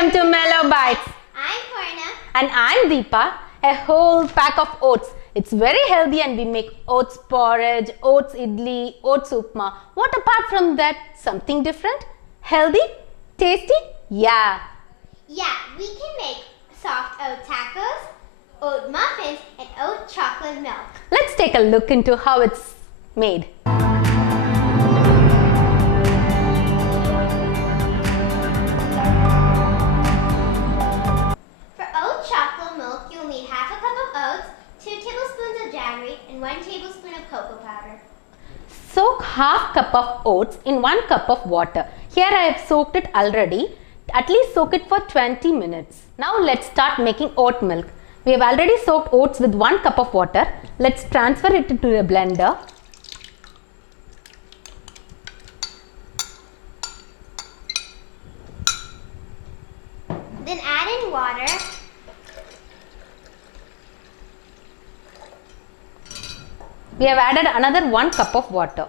Welcome to Mellow Bites. I'm Purna. And I'm Deepa. A whole pack of oats. It's very healthy and we make oats porridge, oats idli, oats upma. What apart from that? Something different? Healthy? Tasty? Yeah. Yeah, we can make soft oat tacos, oat muffins, and oat chocolate milk. Let's take a look into how it's made. For oat chocolate milk, you'll need half a cup of oats, 2 tablespoons of jaggery, and 1 tablespoon of cocoa powder. Soak half cup of oats in 1 cup of water. Here I have soaked it already. At least soak it for 20 minutes. Now let's start making oat milk. We have already soaked oats with 1 cup of water. Let's transfer it to a blender. Then add in water. We have added another 1 cup of water.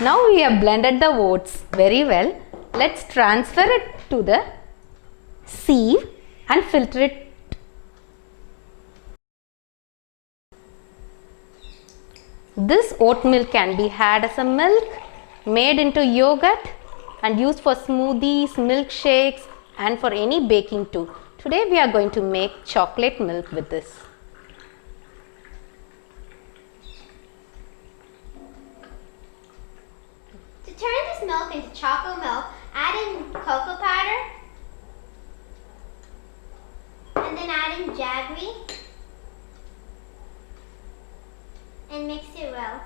Now we have blended the oats very well. Let's transfer it to the sieve and filter it. This oat milk can be had as a milk, made into yogurt and used for smoothies, milkshakes and for any baking too. Today we are going to make chocolate milk with this. To turn this milk into chocolate milk, add in cocoa powder, and then add in jaggery, and mix it well.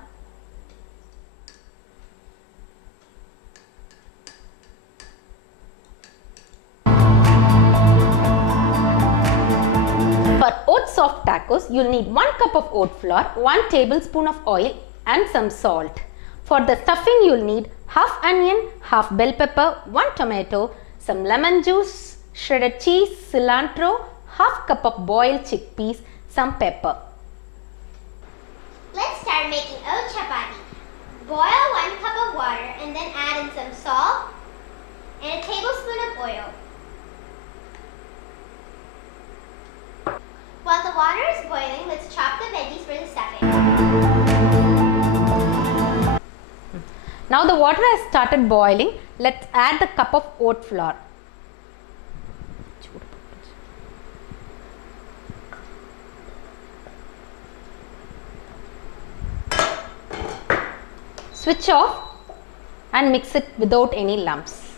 For Oats Soft Tacos, you'll need 1 cup of oat flour, 1 tablespoon of oil and some salt. For the stuffing, you'll need half onion, half bell pepper, 1 tomato, some lemon juice, shredded cheese, cilantro, half cup of boiled chickpeas, some pepper. Let's start making oat chapati. Boil 1 cup of water and then add in some salt and a tablespoon of oil. While the water is boiling, let's chop the veggies for the stuffing. Now the water has started boiling. Let's add the cup of oat flour. Switch off and mix it without any lumps.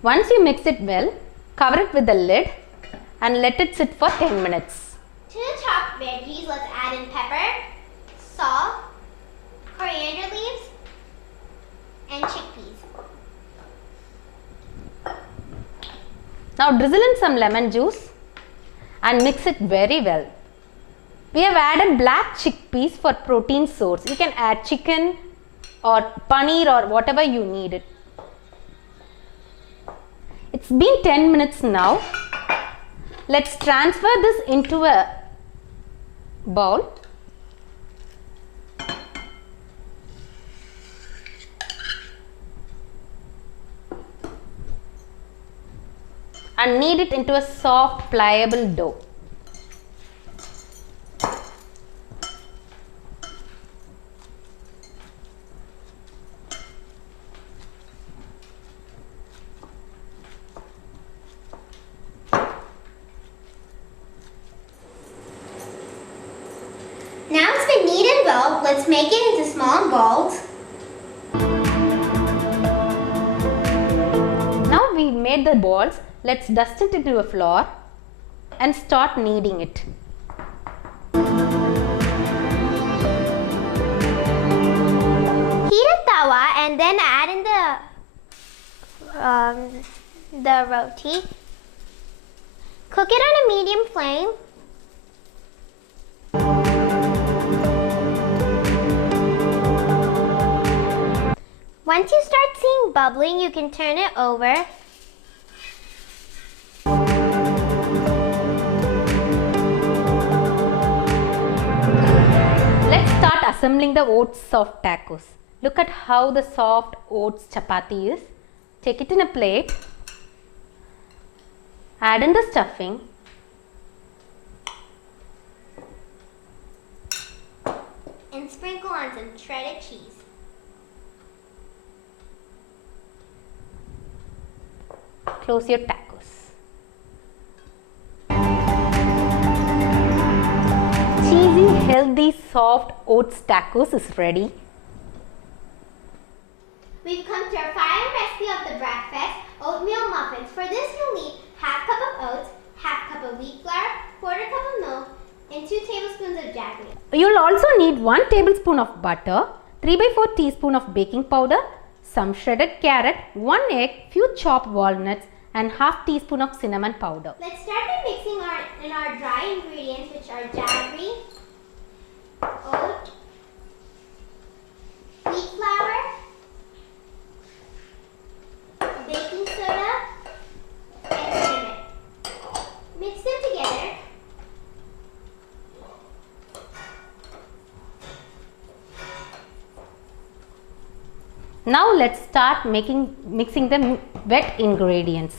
Once you mix it well, cover it with a lid and let it sit for 10 minutes. To the chopped veggies, let's add in pepper, salt, coriander leaves, and chickpeas. Now drizzle in some lemon juice and mix it very well. We have added black chickpeas for protein source. You can add chicken or paneer or whatever you need it. It's been 10 minutes now. Let's transfer this into a bowl. And knead it into a soft, pliable dough. Now it's been kneaded and well, let's make it into small balls. Now we made the balls, let's dust it into a flour and start kneading it. Heat a tawa and then add in the roti. Cook it on a medium flame. Once you start seeing bubbling, you can turn it over. assembling the Oats Soft Tacos. Look at how the soft oats chapati is. Take it in a plate. Add in the stuffing. And sprinkle on some shredded cheese. Close your tacos. Cheesy, healthy, soft oats tacos is ready. We've come to our final recipe of the breakfast, oatmeal muffins. For this you'll need half cup of oats, half cup of wheat flour, quarter cup of milk, and 2 tablespoons of jaggery. You'll also need 1 tablespoon of butter, 3/4 teaspoon of baking powder, some shredded carrot, 1 egg, few chopped walnuts, and half teaspoon of cinnamon powder. Let's start by mixing our dry ingredients, which are jaggery, oat, wheat flour, baking soda, and cinnamon. Mix them together. Now let's start mixing the wet ingredients.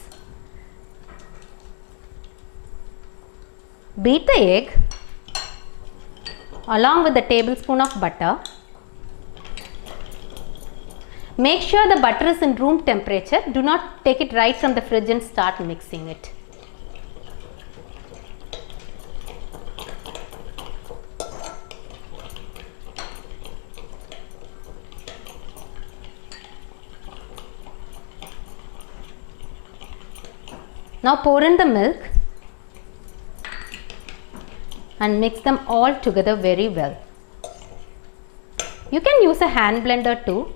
Beat the egg along with the tablespoon of butter. Make sure the butter is in room temperature. Do not take it right from the fridge and start mixing it. Now pour in the milk and mix them all together very well. You can use a hand blender too.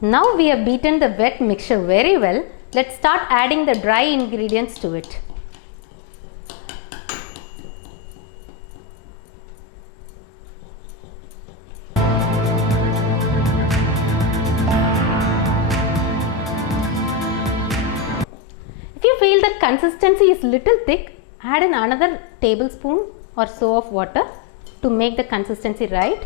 Now we have beaten the wet mixture very well. Let's start adding the dry ingredients to it. If you feel the consistency is little thick, add in another tablespoon or so of water to make the consistency right.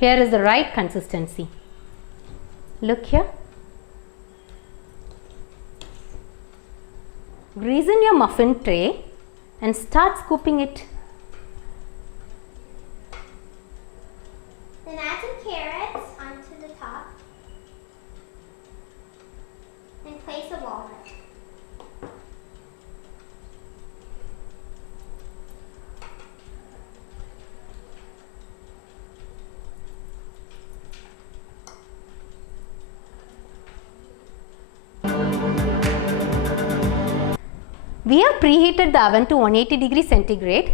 Here is the right consistency. Look here. Grease your muffin tray and start scooping it. Then add some carrots onto the top and place a walnut. We have preheated the oven to 180 degrees centigrade.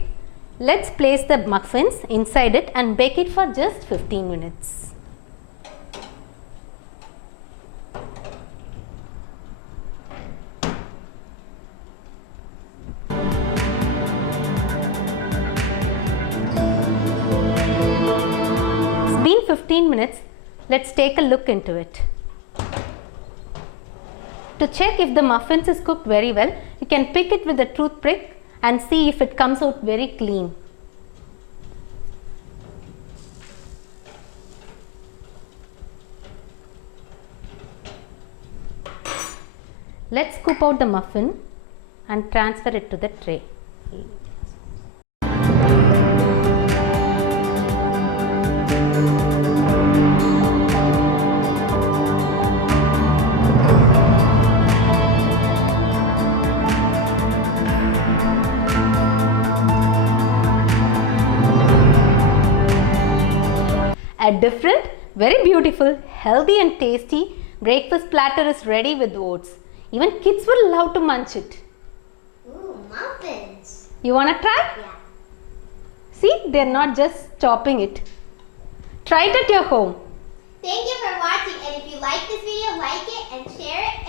Let's place the muffins inside it and bake it for just 15 minutes. It's been 15 minutes. Let's take a look into it. To check if the muffins is cooked very well, you can pick it with a toothpick and see if it comes out very clean. Let's scoop out the muffin and transfer it to the tray. A different, very beautiful, healthy and tasty breakfast platter is ready with oats. Even kids will love to munch it. Ooh, muffins. You want to try? Yeah. See, they are not just chopping it. Try it at your home. Thank you for watching, and if you like this video, like it and share it.